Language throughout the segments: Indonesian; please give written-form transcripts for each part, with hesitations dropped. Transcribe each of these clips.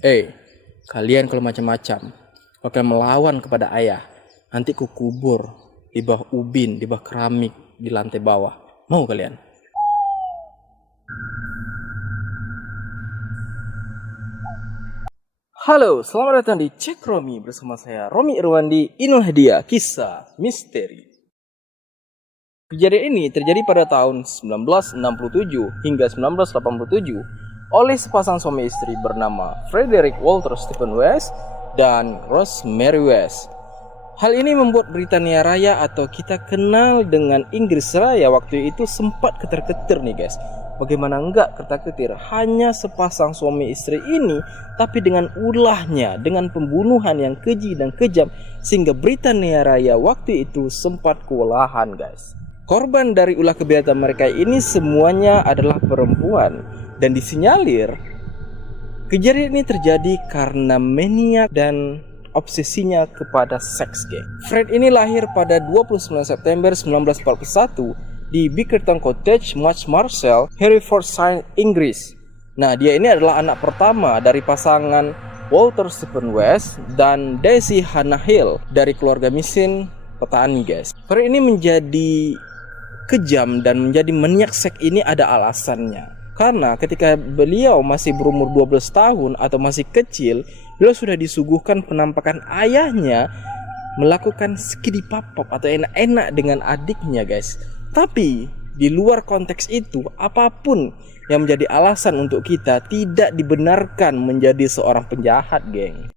Kalian kalau macam-macam bakal melawan kepada ayah, nanti ku kubur di bawah ubin, di bawah keramik, di lantai bawah. Mau kalian? Halo, selamat datang di Cek Romi bersama saya Romi Irwandi. Inilah dia kisah misteri. Kejadian ini terjadi pada tahun 1967 hingga 1987 oleh sepasang suami istri bernama Frederick Walter Stephen West dan Rosemary West. Hal ini membuat Britania Raya atau kita kenal dengan Inggris Raya waktu itu sempat ketar-ketir nih guys. Bagaimana enggak ketar-ketir, hanya sepasang suami istri ini tapi dengan ulahnya, dengan pembunuhan yang keji dan kejam, sehingga Britania Raya waktu itu sempat kewalahan guys. Korban dari ulah kejahatan mereka ini semuanya adalah perempuan, dan disinyalir kejadian ini terjadi karena maniak dan obsesinya kepada seks gay. Fred ini lahir pada 29 September 1941 di Bickerton Cottage, Marshall, Herefordshire, Inggris. Nah, dia ini adalah anak pertama dari pasangan Walter Stephen West dan Daisy Hannah Hill dari keluarga miskin petani, guys. Fred ini menjadi kejam dan menjadi maniak seks ini ada alasannya. Karena ketika beliau masih berumur 12 tahun atau masih kecil, beliau sudah disuguhkan penampakan ayahnya melakukan skidipapop atau enak-enak dengan adiknya, guys. Tapi di luar konteks itu, apapun yang menjadi alasan untuk kita tidak dibenarkan menjadi seorang penjahat, geng.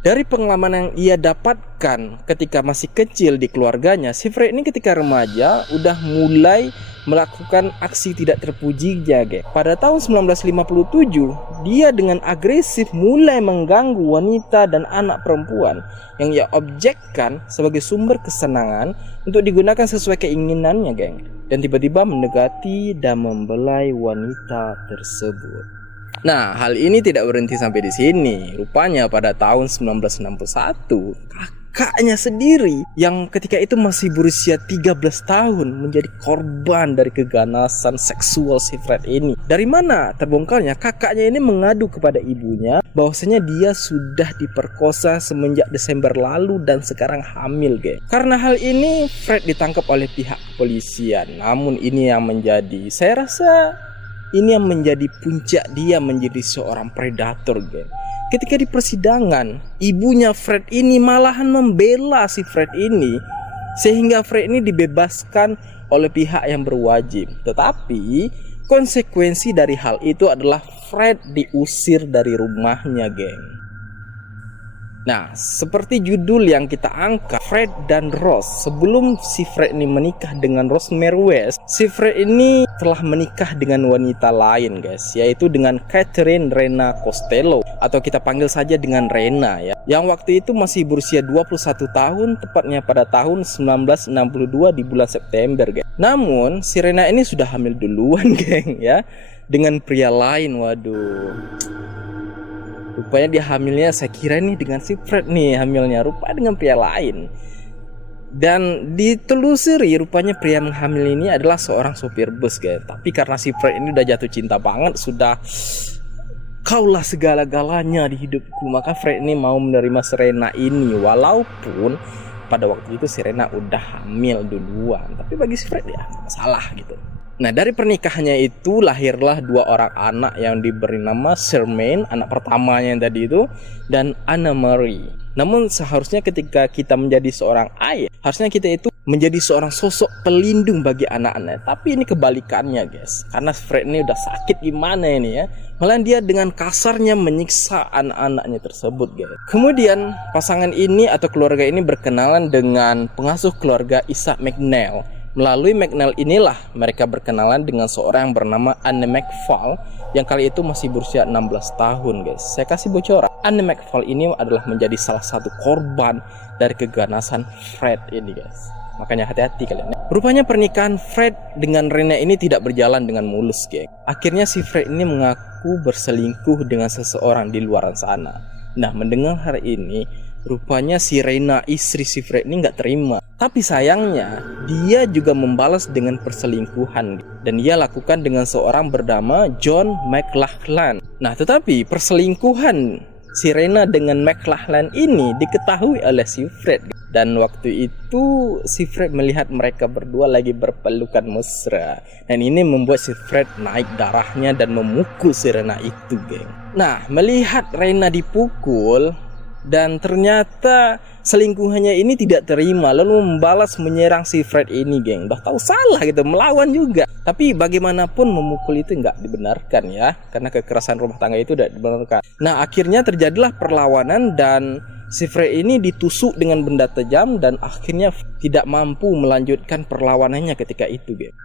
Dari pengalaman yang ia dapatkan ketika masih kecil di keluarganya, si Fred ini ketika remaja udah mulai melakukan aksi tidak terpujinya, geng. Pada tahun 1957, dia dengan agresif mulai mengganggu wanita dan anak perempuan yang ia objekkan sebagai sumber kesenangan untuk digunakan sesuai keinginannya, geng. Dan tiba-tiba mendekati dan membelai wanita tersebut. Nah, hal ini tidak berhenti sampai di sini. Rupanya pada tahun 1961, kakaknya sendiri yang ketika itu masih berusia 13 tahun menjadi korban dari keganasan seksual si Fred ini. Dari mana terbongkarnya? Kakaknya ini mengadu kepada ibunya bahwasanya dia sudah diperkosa semenjak Desember lalu dan sekarang hamil, geng. Karena hal ini, Fred ditangkap oleh pihak kepolisian. Namun ini yang menjadi, saya rasa ini yang menjadi puncak dia menjadi seorang predator, geng. Ketika di persidangan, ibunya Fred ini malahan membela si Fred ini, sehingga Fred ini dibebaskan oleh pihak yang berwajib. Tetapi konsekuensi dari hal itu adalah Fred diusir dari rumahnya, geng. Nah, seperti judul yang kita angkat, Fred dan Rose. Sebelum si Fred ini menikah dengan Rosemary West, si Fred ini telah menikah dengan wanita lain, guys, yaitu dengan Catherine Rena Costello, atau kita panggil saja dengan Rena ya. Yang waktu itu masih berusia 21 tahun, tepatnya pada tahun 1962 di bulan September, guys. Namun, si Rena ini sudah hamil duluan, geng, ya, dengan pria lain. Waduh. Rupanya dia hamilnya, saya kira nih dengan si Fred nih hamilnya, rupanya dengan pria lain. Dan ditelusuri rupanya pria yang hamil ini adalah seorang sopir bus, guys. Tapi karena si Fred ini udah jatuh cinta banget, sudah kaulah segala-galanya di hidupku, maka Fred ini mau menerima Serena ini. Walaupun pada waktu itu Serena udah hamil duluan, tapi bagi si Fred ya masalah gitu. Nah, dari pernikahannya itu lahirlah dua orang anak yang diberi nama Charmaine, anak pertamanya yang tadi itu, dan Anna Marie. Namun seharusnya ketika kita menjadi seorang ayah, harusnya kita itu menjadi seorang sosok pelindung bagi anak-anak. Tapi ini kebalikannya, guys. Karena Fred ini udah sakit gimana ini ya. Malah dia dengan kasarnya menyiksa anak-anaknya tersebut, guys. Kemudian pasangan ini atau keluarga ini berkenalan dengan pengasuh keluarga Isaac McNeil. Melalui McNeil inilah mereka berkenalan dengan seorang yang bernama Anne McFall yang kali itu masih berusia 16 tahun, guys. Saya kasih bocoran. Anne McFall ini adalah menjadi salah satu korban dari keganasan Fred ini, guys. Makanya hati-hati kalian. Rupanya pernikahan Fred dengan Rena ini tidak berjalan dengan mulus, geng. Akhirnya si Fred ini mengaku berselingkuh dengan seseorang di luar sana. Nah, mendengar hal ini, Rupanya si Reina, istri si Fred ini nggak terima. Tapi sayangnya dia juga membalas dengan perselingkuhan, dan dia lakukan dengan seorang bernama John McLachlan. Nah, tetapi perselingkuhan si Reina dengan McLachlan ini diketahui oleh si Fred. Dan waktu itu si Fred melihat mereka berdua lagi berpelukan mesra. Dan ini membuat si Fred naik darahnya dan memukul si Reina itu, geng. Nah, melihat Reina dipukul dan ternyata selingkuhannya ini tidak terima, lalu membalas menyerang si Fred ini, geng. Udah tahu salah gitu, melawan juga. Tapi bagaimanapun memukul itu nggak dibenarkan ya, karena kekerasan rumah tangga itu tidak dibenarkan. Nah, akhirnya terjadilah perlawanan dan si Fred ini ditusuk dengan benda tajam dan akhirnya tidak mampu melanjutkan perlawanannya ketika itu, geng.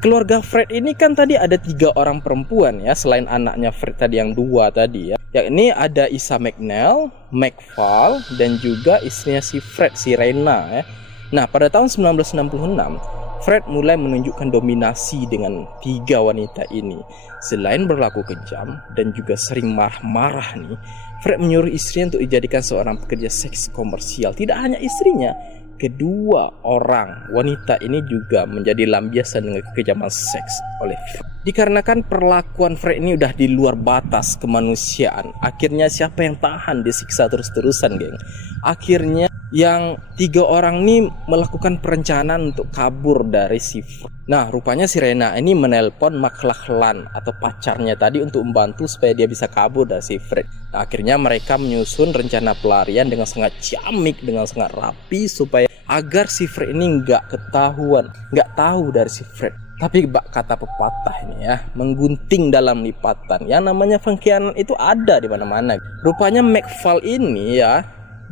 Keluarga Fred ini kan tadi ada 3 orang perempuan ya, selain anaknya Fred tadi yang 2 tadi ya. Yakni ada Isa McNeil, McFall, dan juga istrinya si Fred, si Reina ya. Nah, pada tahun 1966, Fred mulai menunjukkan dominasi dengan 3 wanita ini. Selain berlaku kejam dan juga sering marah-marah nih, Fred menyuruh istrinya untuk dijadikan seorang pekerja seks komersial. Tidak hanya istrinya, kedua orang wanita ini juga menjadi lampiasan dengan kekejaman seks oleh Fred. Dikarenakan perlakuan Fred ini udah di luar batas kemanusiaan, akhirnya siapa yang tahan disiksa terus-terusan, geng. Akhirnya yang 3 orang ini melakukan perencanaan untuk kabur dari si Fred. Nah, rupanya si Reina ini menelpon McLachlan atau pacarnya tadi untuk membantu supaya dia bisa kabur dari si Fred. Nah, akhirnya mereka menyusun rencana pelarian dengan sangat ciamik, dengan sangat rapi supaya agar si Fred ini nggak ketahuan, nggak tahu dari si Fred. Tapi kata pepatah ini ya, menggunting dalam lipatan. Yang namanya pengkhianat itu ada di mana-mana. Rupanya McFall ini ya,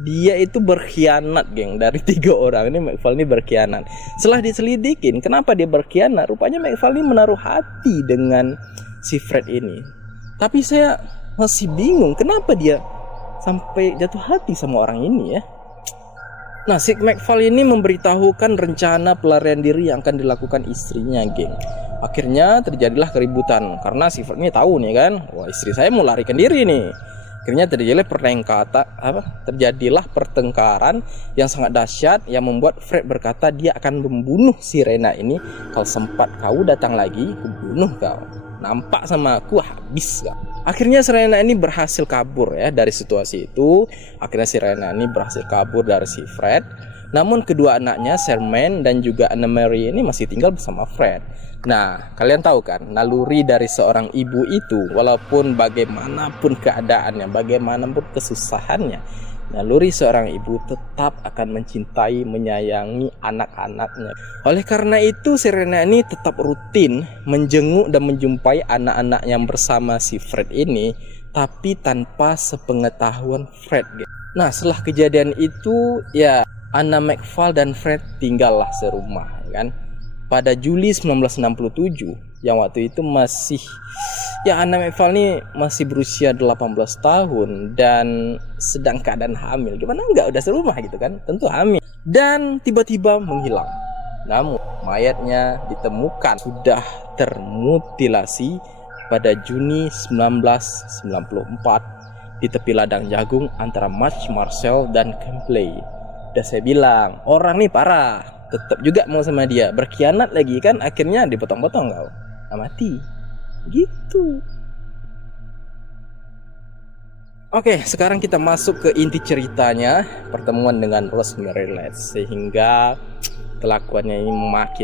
dia itu berkhianat, geng. Dari 3 orang ini McFall ini berkhianat. Setelah diselidikin kenapa dia berkhianat, rupanya McFall ini menaruh hati dengan si Fred ini. Tapi saya masih bingung kenapa dia sampai jatuh hati sama orang ini ya. Nah, si McFall ini memberitahukan rencana pelarian diri yang akan dilakukan istrinya, geng. Akhirnya terjadilah keributan karena si Fred ini tahu nih kan, wah, istri saya mau larikan diri nih. Akhirnya terjadilah pertengkaran yang sangat dahsyat yang membuat Fred berkata dia akan membunuh si Reina ini. Kalau sempat kau datang lagi, aku bunuh kau. Nampak sama aku, habis kau. Akhirnya si Reina ini berhasil kabur ya dari situasi itu. Akhirnya si Reina ini berhasil kabur dari si Fred. Namun kedua anaknya, Sherman dan juga Anna Mary ini masih tinggal bersama Fred. Nah, kalian tahu kan, naluri dari seorang ibu itu, walaupun bagaimanapun keadaannya, bagaimanapun kesusahannya, naluri seorang ibu tetap akan mencintai, menyayangi anak-anaknya. Oleh karena itu, si Reina ini tetap rutin menjenguk dan menjumpai anak-anak yang bersama si Fred ini, tapi tanpa sepengetahuan Fred. Nah, setelah kejadian itu, ya Anna McFall dan Fred tinggallah serumah, kan? Pada Juli 1967, yang waktu itu masih, ya Anna McFall ini masih berusia 18 tahun dan sedang keadaan hamil. Gimana enggak udah serumah gitu kan? Tentu hamil. Dan tiba-tiba menghilang. Namun mayatnya ditemukan sudah termutilasi pada Juni 1994 di tepi ladang jagung antara Mark Marcel dan Kempley. Udah saya bilang, orang nih parah, tetap juga mau sama dia, berkhianat lagi kan, akhirnya dipotong-potong kau, mati gitu. Oke, sekarang kita masuk ke inti ceritanya, pertemuan dengan Rosemary Letts, sehingga kelakuannya ini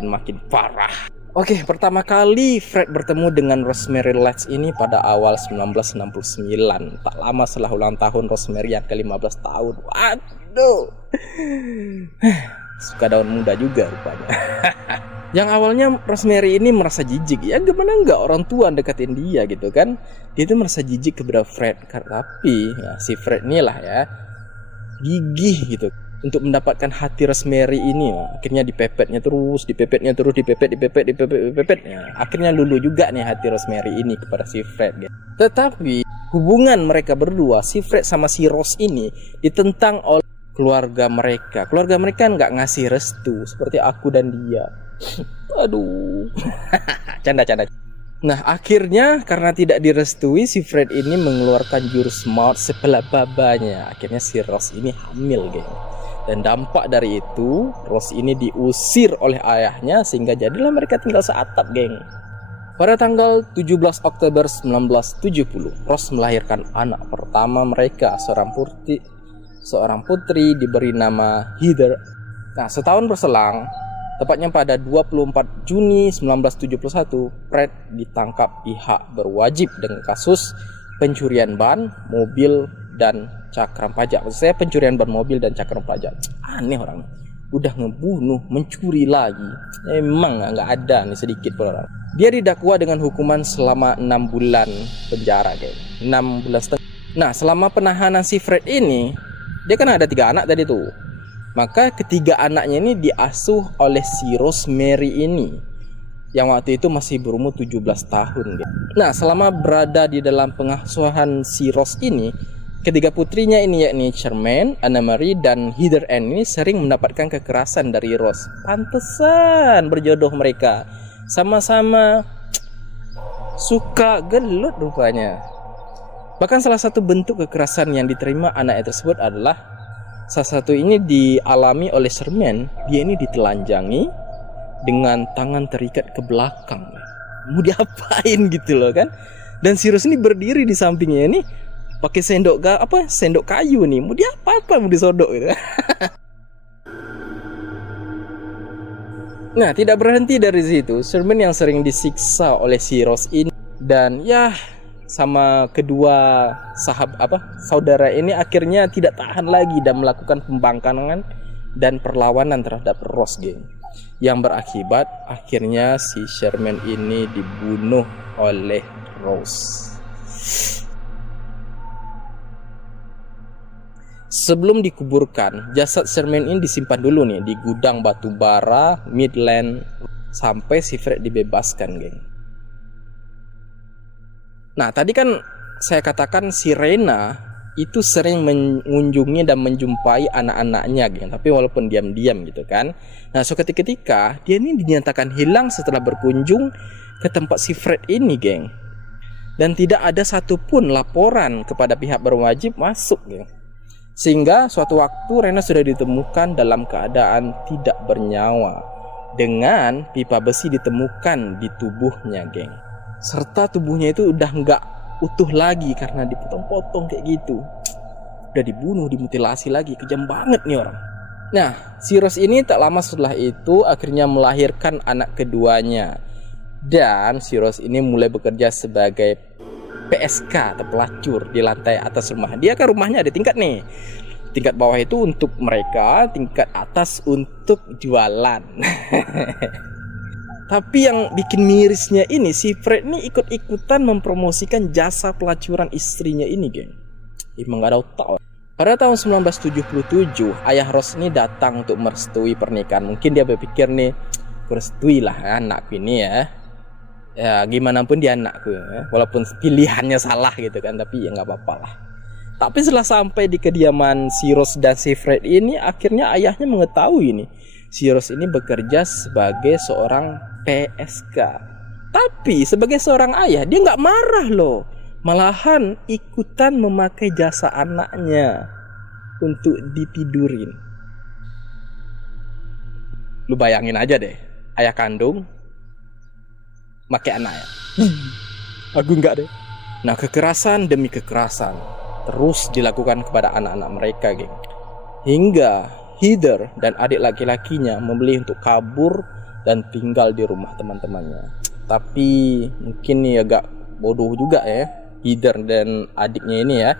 makin parah. Oke, pertama kali Fred bertemu dengan Rosemary Letts ini pada awal 1969, tak lama setelah ulang tahun Rosemary yang ke-15 tahun. Waduh, suka daun muda juga rupanya. Yang awalnya Rosemary ini merasa jijik, ya gimana enggak orang tua deketin dia gitu kan. Dia itu merasa jijik kepada Fred, tapi ya, si Fred inilah ya gigih gitu untuk mendapatkan hati Rosemary ini. Ya. Akhirnya dipepetnya terus, dipepet. Ya. Akhirnya luluh juga nih hati Rosemary ini kepada si Fred. Gitu. Tetapi hubungan mereka berdua, si Fred sama si Rose ini ditentang oleh keluarga mereka. Keluarga mereka nggak ngasih restu seperti aku dan dia. Aduh. Canda. Nah, akhirnya karena tidak direstui, si Fred ini mengeluarkan jurus maut sebelah babanya. Akhirnya si Rose ini hamil, geng. Dan dampak dari itu, Rose ini diusir oleh ayahnya sehingga jadilah mereka tinggal seatap, geng. Pada tanggal 17 Oktober 1970, Rose melahirkan anak pertama mereka, seorang putri diberi nama Heather. Nah, setahun berselang, tepatnya pada 24 Juni 1971, Fred ditangkap pihak berwajib dengan kasus pencurian ban, mobil, dan cakram pajak. Maksud saya pencurian ban mobil dan cakram pajak. Aneh orang. Udah ngebunuh, mencuri lagi. Emang nggak ada nih sedikit pun orang. Dia didakwa dengan hukuman selama 6 bulan penjara, guys. 6 bulan setengah. Nah, selama penahanan si Fred ini, dia kan ada 3 anak tadi tuh. Maka ketiga anaknya ini diasuh oleh si Rosemary ini, yang waktu itu masih berumur 17 tahun. Nah, selama berada di dalam pengasuhan si Rose ini, ketiga putrinya ini yakni Charmaine, Anna Marie, dan Heather Ann ini sering mendapatkan kekerasan dari Rose. Pantesan berjodoh mereka. Sama-sama suka gelut rupanya. Bahkan salah satu bentuk kekerasan yang diterima anaknya tersebut adalah salah satu ini dialami oleh Charmaine. Dia ini ditelanjangi dengan tangan terikat ke belakang. Mau diapain gitu loh kan? Dan si Rose ini berdiri di sampingnya ini pakai sendok kayu nih. Mau diapa-apa, mau disodok gitu. Nah, tidak berhenti dari situ, Charmaine yang sering disiksa oleh si Rose ini, dan ya sama kedua saudara ini akhirnya tidak tahan lagi dan melakukan pembangkangan dan perlawanan terhadap Rose, geng. Yang berakibat akhirnya si Charmaine ini dibunuh oleh Rose. Sebelum dikuburkan, jasad Charmaine ini disimpan dulu nih di gudang batu bara Midland sampai si Fred dibebaskan, geng. Nah, tadi kan saya katakan si Rena itu sering mengunjungi dan menjumpai anak-anaknya, geng. Tapi walaupun diam-diam gitu kan. Nah, suatu ketika dia ini dinyatakan hilang setelah berkunjung ke tempat si Fred ini, geng. Dan tidak ada satupun laporan kepada pihak berwajib masuk, geng. Sehingga suatu waktu Rena sudah ditemukan dalam keadaan tidak bernyawa dengan pipa besi ditemukan di tubuhnya, geng. Serta tubuhnya itu udah nggak utuh lagi karena dipotong-potong kayak gitu. Udah dibunuh, dimutilasi lagi. Kejam banget nih orang. Nah, si Rose ini tak lama setelah itu akhirnya melahirkan anak keduanya. Dan si Rose ini mulai bekerja sebagai PSK atau pelacur di lantai atas rumah. Dia kan rumahnya ada tingkat nih. Tingkat bawah itu untuk mereka, tingkat atas untuk jualan. Tapi yang bikin mirisnya ini, si Fred ini ikut-ikutan mempromosikan jasa pelacuran istrinya ini, geng. Emang gak ada otak. Pada tahun 1977, ayah Rose ini datang untuk merestui pernikahan. Mungkin dia berpikir nih, merestui lah anakku ini ya. Ya gimana pun dia anakku ya. Walaupun pilihannya salah gitu kan, tapi ya gak apa-apa lah. Tapi setelah sampai di kediaman si Rose dan si Fred ini, akhirnya ayahnya mengetahui nih, si Rose ini bekerja sebagai seorang PSK. Tapi sebagai seorang ayah, dia gak marah loh. Malahan ikutan memakai jasa anaknya untuk ditidurin. Lu bayangin aja deh, ayah kandung pakai anak ya. Aku enggak deh. Nah, kekerasan demi kekerasan terus dilakukan kepada anak-anak mereka, geng. Hingga Heather dan adik laki-lakinya memilih untuk kabur dan tinggal di rumah teman-temannya. Tapi mungkin nih agak bodoh juga ya Heather dan adiknya ini ya.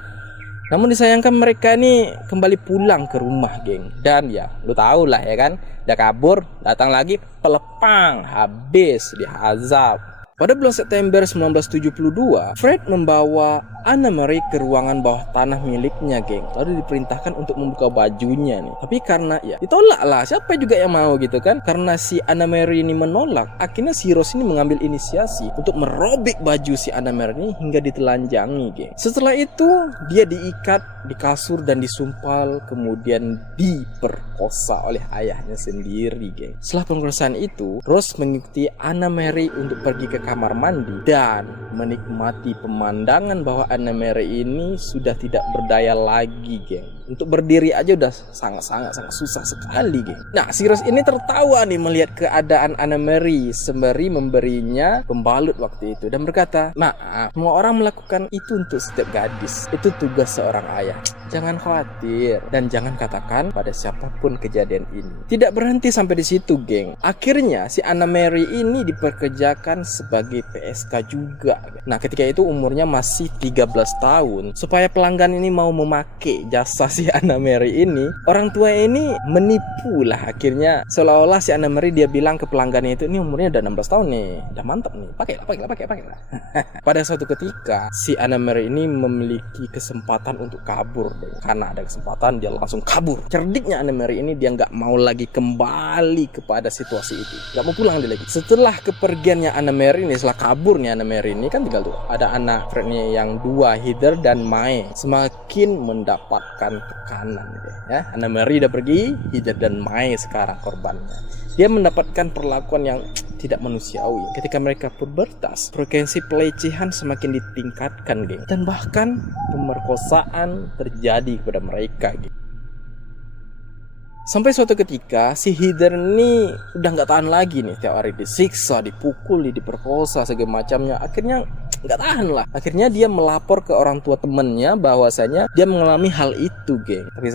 Namun disayangkan mereka ini kembali pulang ke rumah, geng. Dan ya lu tau lah ya kan, udah kabur, datang lagi pelepang, habis dihazab. Pada bulan September 1972, Fred membawa Anna Marie ke ruangan bawah tanah miliknya, geng. Lalu diperintahkan untuk membuka bajunya nih. Tapi karena ya ditolak lah, siapa juga yang mau gitu kan. Karena si Anna Marie ini menolak, akhirnya si Rose ini mengambil inisiasi untuk merobek baju si Anna Marie ini hingga ditelanjangi, geng. Setelah itu dia diikat di kasur dan disumpal, kemudian diperkosa oleh ayahnya sendiri, geng. Setelah pemeriksaan itu, Rose mengikuti Anna Marie untuk pergi ke kamar mandi dan menikmati pemandangan bahwa Anne-Marie ini sudah tidak berdaya lagi, geng. Untuk berdiri aja udah sangat susah sekali, geng. Nah, si Rose ini tertawa nih melihat keadaan Anne-Marie sembari memberinya pembalut waktu itu dan berkata, "Maaf, semua orang melakukan itu untuk setiap gadis. Itu tugas seorang ayah. Jangan khawatir dan jangan katakan pada siapapun kejadian ini." Tidak berhenti sampai di situ, geng. Akhirnya si Anne-Marie ini dipekerjakan sebagai PSK juga. Nah, ketika itu umurnya masih 13 tahun. Supaya pelanggan ini mau memakai jasa si Anne-Marie ini, orang tua ini menipu lah. Akhirnya seolah-olah si Anne-Marie dia bilang ke pelanggannya itu, "Ini umurnya udah 16 tahun nih, udah mantap nih, pakailah." Pada suatu ketika si Anne-Marie ini memiliki kesempatan untuk kabur, deh. Karena ada kesempatan dia langsung kabur. Cerdiknya Anne-Marie ini dia nggak mau lagi kembali kepada situasi itu, nggak mau pulang dia lagi. Setelah kepergiannya Anne-Marie ini, setelah kabur nih Anne-Marie ini, kan tinggal tuh ada anak Frednya yang dua, Heather dan Mae, semakin mendapatkan tekanan deh, ya. Anne-Marie udah pergi, Heather dan Mae sekarang korbannya. Dia mendapatkan perlakuan yang tidak manusiawi. Ketika mereka pubertas, frekuensi pelecehan semakin ditingkatkan, geng. Dan bahkan pemerkosaan terjadi kepada mereka, geng. Sampai suatu ketika si Heather ini udah nggak tahan lagi nih, tiap hari disiksa, dipukul, diperkosa segala macamnya. Akhirnya nggak tahan lah. Akhirnya dia melapor ke orang tua temennya bahwasanya dia mengalami hal itu, geng. Tapi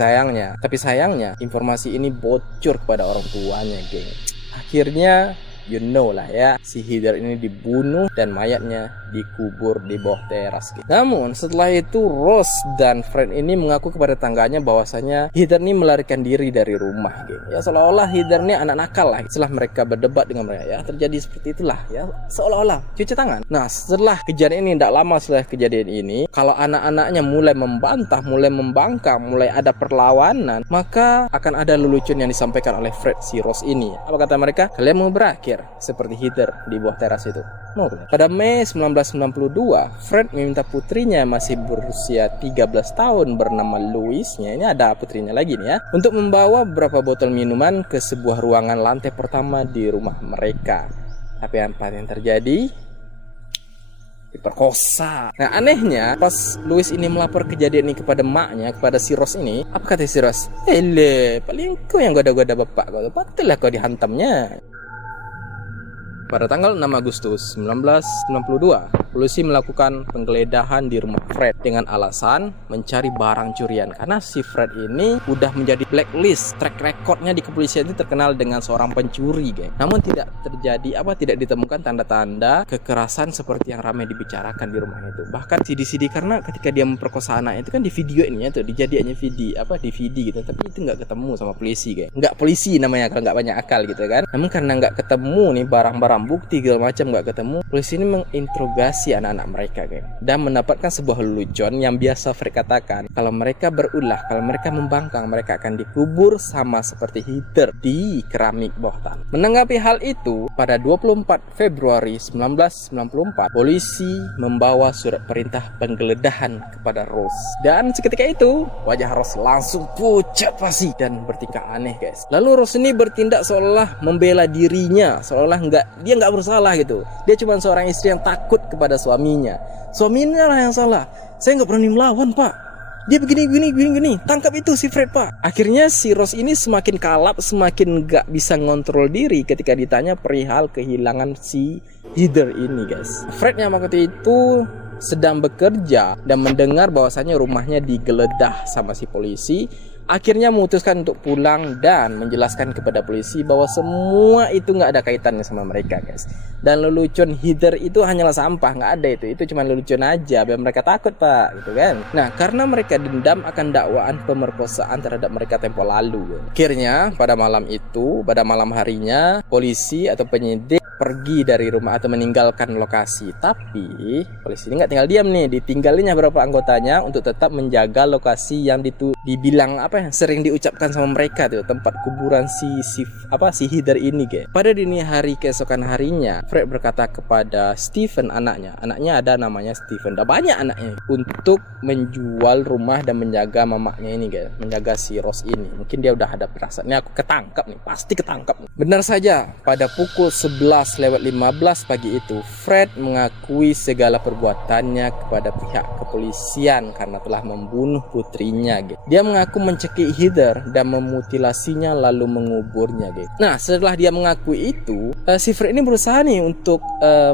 sayangnya informasi ini bocor kepada orang tuanya, geng. Akhirnya you know lah ya, si Heather ini dibunuh dan mayatnya dikubur di bawah teras, gitu. Namun setelah itu Rose dan Fred ini mengaku kepada tangganya bahwasanya Heather ini melarikan diri dari rumah, gitu. Ya seolah-olah Heather ini anak nakal lah. Setelah mereka berdebat dengan mereka, ya terjadi seperti itulah ya, seolah-olah cuci tangan. Nah, setelah kejadian ini, tidak lama setelah kejadian ini, kalau anak-anaknya mulai membantah, mulai membangkang, mulai ada perlawanan, maka akan ada lelucon yang disampaikan oleh Fred si Rose ini. Apa kata mereka? "Kalian mau berakhir seperti Heather di bawah teras itu?" Mau. Pada Mei 1992, Fred meminta putrinya yang masih berusia 13 tahun bernama Louise-nya, ini ada putrinya lagi nih ya, untuk membawa beberapa botol minuman ke sebuah ruangan lantai pertama di rumah mereka. Tapi apa yang terjadi? Diperkosa. Nah, anehnya pas Louise ini melapor kejadian ini kepada maknya, kepada si Rose ini, apa kata si Rose? Paling kau yang goda-goda bapak kau, patutlah kau dihantamnya. Pada tanggal 6 Agustus 1992, polisi melakukan penggeledahan di rumah Fred dengan alasan mencari barang curian. Karena si Fred ini udah menjadi blacklist, track recordnya di kepolisian itu terkenal dengan seorang pencuri, geng. Namun tidak ditemukan tanda-tanda kekerasan seperti yang ramai dibicarakan di rumah itu. Bahkan CD karena ketika dia memperkosa anak itu kan di video ini ya tuh, dijadiannya DVD gitu. Tapi itu nggak ketemu sama polisi, geng. Nggak polisi namanya kalau nggak banyak akal gitu kan. Namun karena nggak ketemu nih barang-barang bukti segala macam nggak ketemu, polisi ini menginterogasi anak-anak mereka, geng, dan mendapatkan sebuah lelucon yang biasa Fred katakan, kalau mereka berulah, kalau mereka membangkang, mereka akan dikubur sama seperti Heather di keramik bawah tanah. Menanggapi hal itu, pada 24 Februari 1994, polisi membawa surat perintah penggeledahan kepada Rose. Dan seketika itu, wajah Rose langsung pucat pasti dan bertingkah aneh, guys. Lalu Rose ini bertindak seolah membela dirinya, seolah dia nggak bersalah gitu. Dia cuma seorang istri yang takut kepada suaminya. Suaminya lah yang salah. "Saya nggak berani melawan, Pak. Dia begini. Tangkap itu si Fred, Pak." Akhirnya si Rose ini semakin kalap, semakin nggak bisa ngontrol diri ketika ditanya perihal kehilangan si Heather ini, guys. Fred yang waktu itu sedang bekerja dan mendengar bahwasannya rumahnya digeledah sama si polisi, akhirnya memutuskan untuk pulang dan menjelaskan kepada polisi bahwa semua itu nggak ada kaitannya sama mereka, guys. Dan lelucon Heather itu hanyalah sampah, nggak ada itu cuma lelucon aja biar mereka takut, Pak, gitu kan. Nah, karena mereka dendam akan dakwaan pemerkosaan terhadap mereka tempo lalu. Akhirnya pada malam harinya polisi atau penyidik pergi dari rumah atau meninggalkan lokasi. Tapi polisi ini nggak tinggal diam nih, ditinggalinya beberapa anggotanya untuk tetap menjaga lokasi yang dibilang yang sering diucapkan sama mereka tuh, tempat kuburan si Heather ini guys. Pada dini hari keesokan harinya, Fred berkata kepada Stephen, anaknya ada namanya Stephen, dah banyak anaknya, untuk menjual rumah dan menjaga mamaknya ini guys, menjaga si Rose ini. Mungkin dia udah ada perasaan, ini aku ketangkap nih, pasti ketangkap. Benar saja, pada pukul 11:15 pagi itu, Fred mengakui segala perbuatannya kepada pihak kepolisian karena telah membunuh putrinya guys. Dia mengaku mencekik Heather dan memutilasinya lalu menguburnya guys. Nah, setelah dia mengakui itu, si Fred ini berusaha nih untuk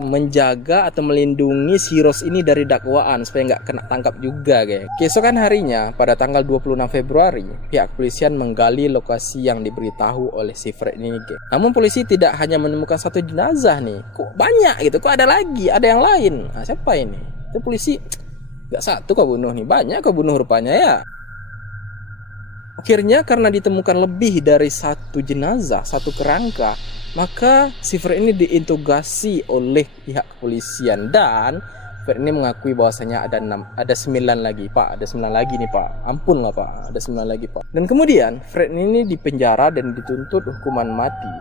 menjaga atau melindungi si Rose ini dari dakwaan supaya nggak kena tangkap juga guys. Keesokan harinya, pada tanggal 26 Februari, pihak kepolisian menggali lokasi yang diberitahu oleh si Fred ini guys. Namun polisi tidak hanya menemukan satu jenazah nih, kok banyak gitu, kok ada lagi, ada yang lain. Nah, siapa ini? Itu polisi nggak satu kau bunuh nih, banyak kau bunuh rupanya ya. Akhirnya karena ditemukan lebih dari satu jenazah, satu kerangka, maka si Fred ini diinterogasi oleh pihak kepolisian dan Fred ini mengakui bahwasanya ada 9 lagi pak, ada 9 lagi nih pak, ampun lah pak, ada 9 lagi pak. Dan kemudian Fred ini dipenjara dan dituntut hukuman mati.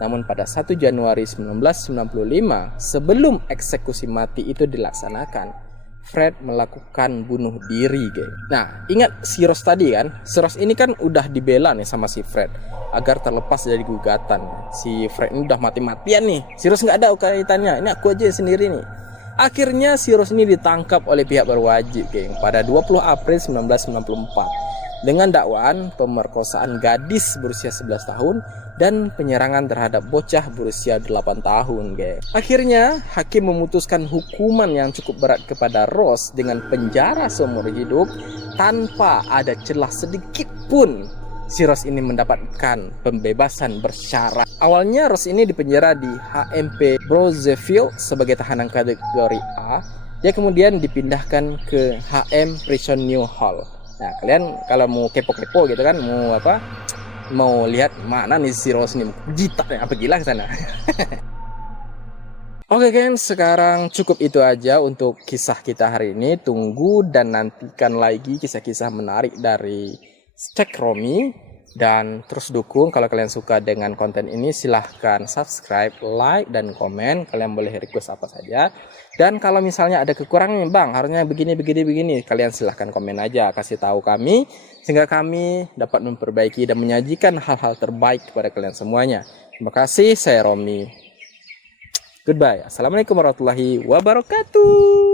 Namun pada 1 Januari 1995, sebelum eksekusi mati itu dilaksanakan, Fred melakukan bunuh diri guys. Nah, ingat si Rose tadi kan, si Rose ini kan udah dibela nih sama si Fred agar terlepas dari gugatan. Si Fred ini udah mati-matian nih, si Rose nggak ada kaitannya, ini aku aja sendiri nih. Akhirnya si Rose ini ditangkap oleh pihak berwajib geng pada 20 April 1994 dengan dakwaan pemerkosaan gadis berusia 11 tahun dan penyerangan terhadap bocah berusia 8 tahun geng. Akhirnya hakim memutuskan hukuman yang cukup berat kepada Rose dengan penjara seumur hidup tanpa ada celah sedikit pun si Rose ini mendapatkan pembebasan bersyarat. Awalnya Rose ini dipenjara di HMP Brazzaville sebagai tahanan kategori A. Dia kemudian dipindahkan ke HM Prison New Hall. Nah, kalian kalau mau kepo-kepo gitu kan, mau lihat mana nih si Rose ini jitak apa gila ke sana. Oke kan, sekarang cukup itu aja untuk kisah kita hari ini. Tunggu dan nantikan lagi kisah-kisah menarik dari Cek Romi. Dan terus dukung, kalau kalian suka dengan konten ini silahkan subscribe, like, dan komen. Kalian boleh request apa saja. Dan kalau misalnya ada kekurangan, bang harusnya begini, kalian silahkan komen aja, kasih tahu kami, sehingga kami dapat memperbaiki dan menyajikan hal-hal terbaik kepada kalian semuanya. Terima kasih, saya Romi. Goodbye. Assalamualaikum warahmatullahi wabarakatuh.